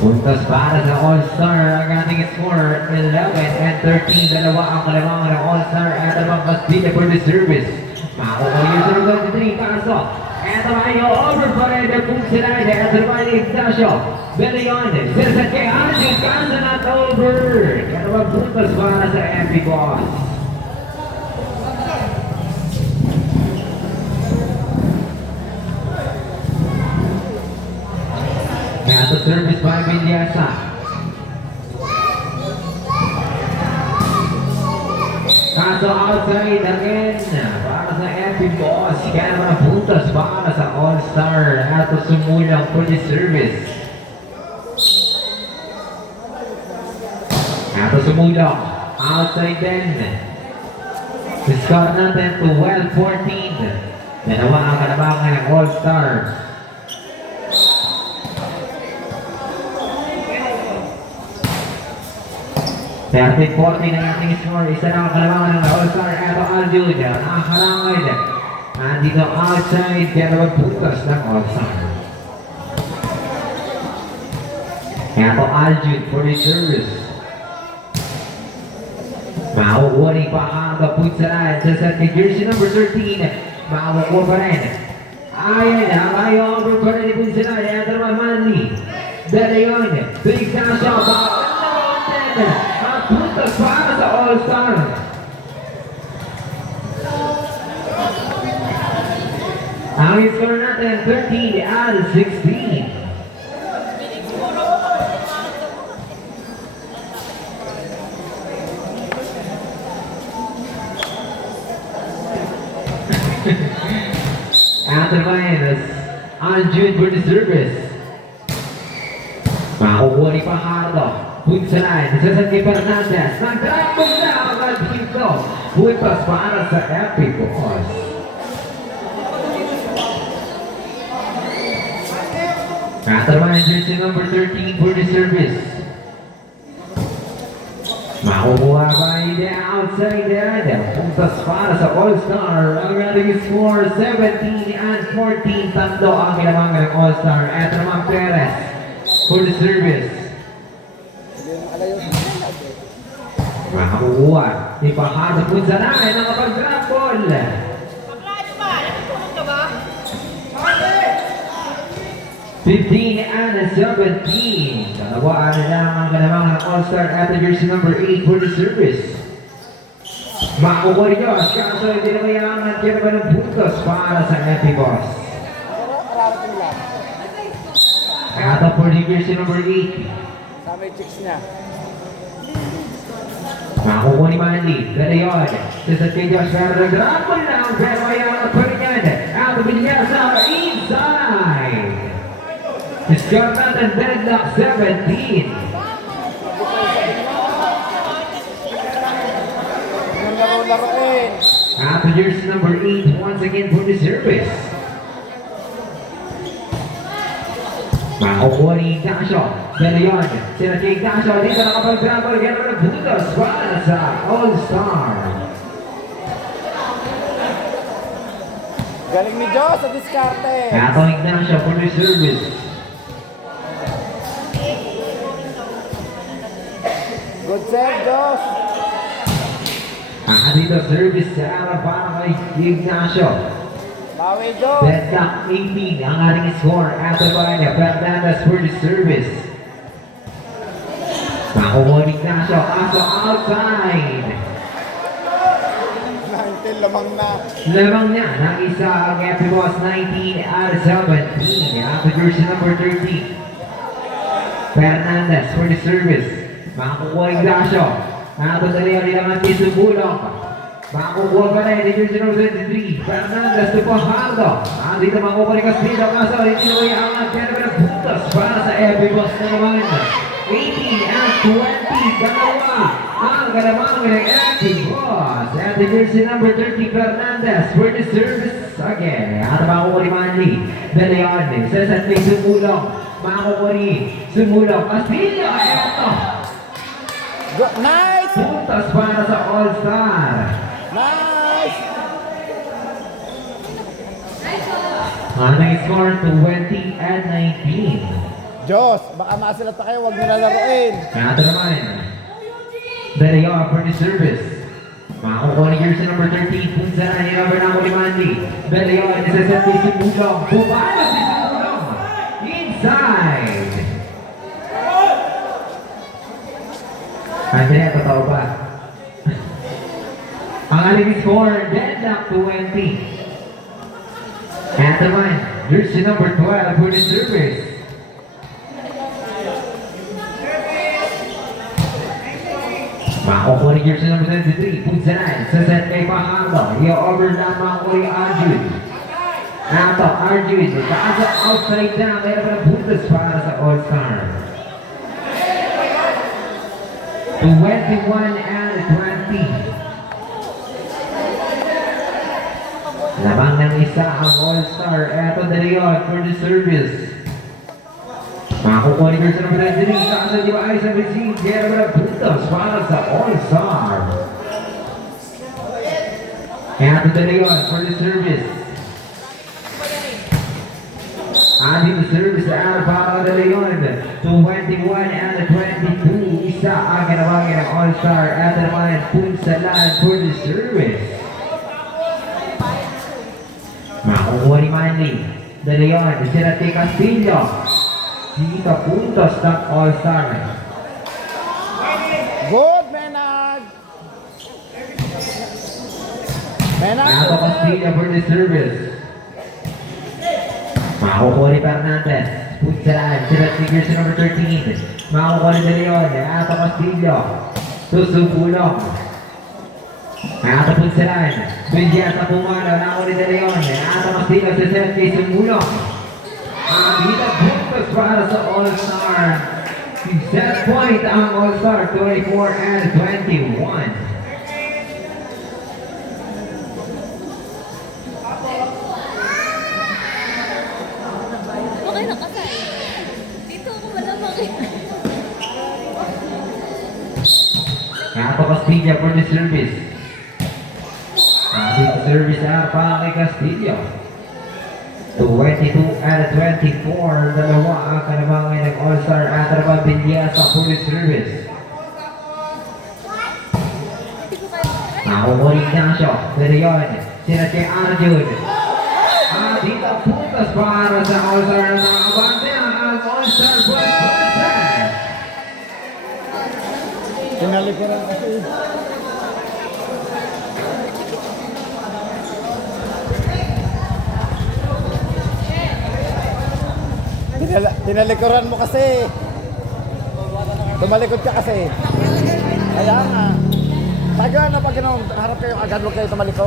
Puntos para sa All-Star. Ang ating score, 11 and 13. Dalawa ang kalamangan ng All-Star. Eto naman Castilla for the service. Makuha yung 0-23. Pasok. Eto naman yung over pa rin. Kung sila. Eto naman yung Ignacio. Belion. Sisa kay Angie. Kasa not over. Eto naman puntos para sa MP Boss. At the service by Villasa. Kaso outside again para sa MP Boss. Kaya naman ang puntos para sa All-Star. At sumulang for the service. At sumulang outside din. Score natin 12-14. Dalawa ang kalabangan ng All-Star. 13-14 ang ating score. Isa na ang kalamangan ng All-Star. Eto Aljud. Nakakalangay. Nandito outside. Dalawang puntos ng All-Star. Eto Aljud for the service. Makukuha rin pa ang kaputsalan sa set ni jersey number 13. Makukuha pa rin. Ayan na. Ayaw over pa rin ni Punsalan. Eto naman Manny. Dalayon. Big down shot. Puntos para sa All-Star. Ang score natin 13 out of 16. After minus on June for the service. Makukuha ni Pajardo. Punsalan, sa kay Fernandez. Nagdrapon na ang dito. Puntos para sa Epic Boss. Katarman, jersey number 13 for the service. Makukuha ba hindi outside yan. Puntos para sa All-Star. Ang ating score 17 and 14. Tatlo ang kailangan ng All-Star. Eto naman Perez for the service. Makakuha. Ipahasa po sa namin ang kapag-grab ball. 15 and 17. Dalawa na lang ang kalamangan ng All-Star at jersey number 8 for the service. Makakuha ni Josh. Kaso hindi na mayangan. Kaya naman ang puntos para sa MP Boss. Kata for the jersey number 8. Sa may chicks niya. Makukuha ni Mandy. Galayon. Sasad kay Josh. Pero nag-rapon lang. Pero mayangan pa rin yan. Out of Villasa. Inside. Score natin deadlock 17. Laro-laroin. After jersey number 8 once again for the service. Makukuha ni Ignacio. Galayon. Sila kay Ignacio. Dito nakapag-grabber. Gano'n nagbutos para sa All-Star. Galing ni Joe sa diskarte. Ato Ignacio for the service. Good save, Josh. Dito service sa araw para kay Ignacio. Bawi, Josh. Deadlock 18 ang ating score. Ato ba niya Fernandez for the service. Makukuha ni Ignacio. Aso outside. 19 lamang na. Lamang niya ng isa ang MP Boss 19 out of 17. After jersey number 13. Fernandez for the service. Makukuha Ignacio. Ato sa liya nila ang tisubulong. Makukuha pa rin ni jersey number 23. Fernandez to Pajardo. Dito makukuha ni Castillo. Kaso hindi na may angat. Kaya naman ang puntos para sa MP Boss na naman. 18 and 20. Dalawa ang kalamang ng MP Boss. At the jersey number 30 Fernandez for the service again. At makukuha ni Mandy. Dalayon. Sasat may sumulong. Makukuha ni sumulong. Castillo. Eto. Nice! Puntos para sa All-Star. Nice! Ang score 20 and 19. Diyos, baka masilat pa kayo, huwag nyo lalaroin. Kaya ito naman. There you are for the service. Makakukuha ni jersey number 13. Punsa na ni number na Kulimandi. There you are. Nasaset ni Sibulong. Bumala si Sibulong. Inside. Andrea, totoo ba? Ang aling score, Deadlock 20. Kaya ito naman. Jersey number 12 for the service. Makukuha ni jersey number 23, Punsanan, sa set kay Pahardo. I-over na makukuha ni Arjun. Nato, Arjun, kaasa outside down, kaya naman ang buntas para sa All-Star. 21 and 20. Lamang ng isa ang All-Star. Eto na yun for the service. Makukuha ni jersey number 23, kaasa di ba ay sa Vicine, kaya naman ang buntas para sa All-Star. Eto na yun for the service. Adding the service to Alvaro de Leon, 21 and 22. Isa ang kinawagin ng All-Star at naman Punsalan for the service. Makukuha ni Manny de Leon, Sinati Castillo. Dito puntos ng All-Star. Good, Menag! Menag, Nato good. Castillo for the service. Makukuha ni Fernandez. Punsalan, Sinati jersey number 13. Makukuha ni De Leon, Nato Castillo. Susubulong. Nato Punsalan. Bigyan sa pumalo, Nato ni De Leon. Nato Castillo sa set kay Sumulong. Ang dito puntos para sa All-Star. Set point ang All-Star, 24 and 21. Okay na kasi. Dito ako malamang eh. Nato Castillo for the service. Ang service pa kay Castillo. 22 and 24. Dalawa ang kanabangan ng All-Star at naman Bilyasa for the service. Hindi ko kayo Makukuha ni Ignacio. Pero yun, sila kay Arjun. Dito puntos para sa All-Star ng mga abante ang All-Star for the service. Tinalikuran kasi. Tinalikuran mo kasi. Tumalikod ka kasi. Kaya nga. Taga na pag harap kayo agad, huwag kayo tumalikod.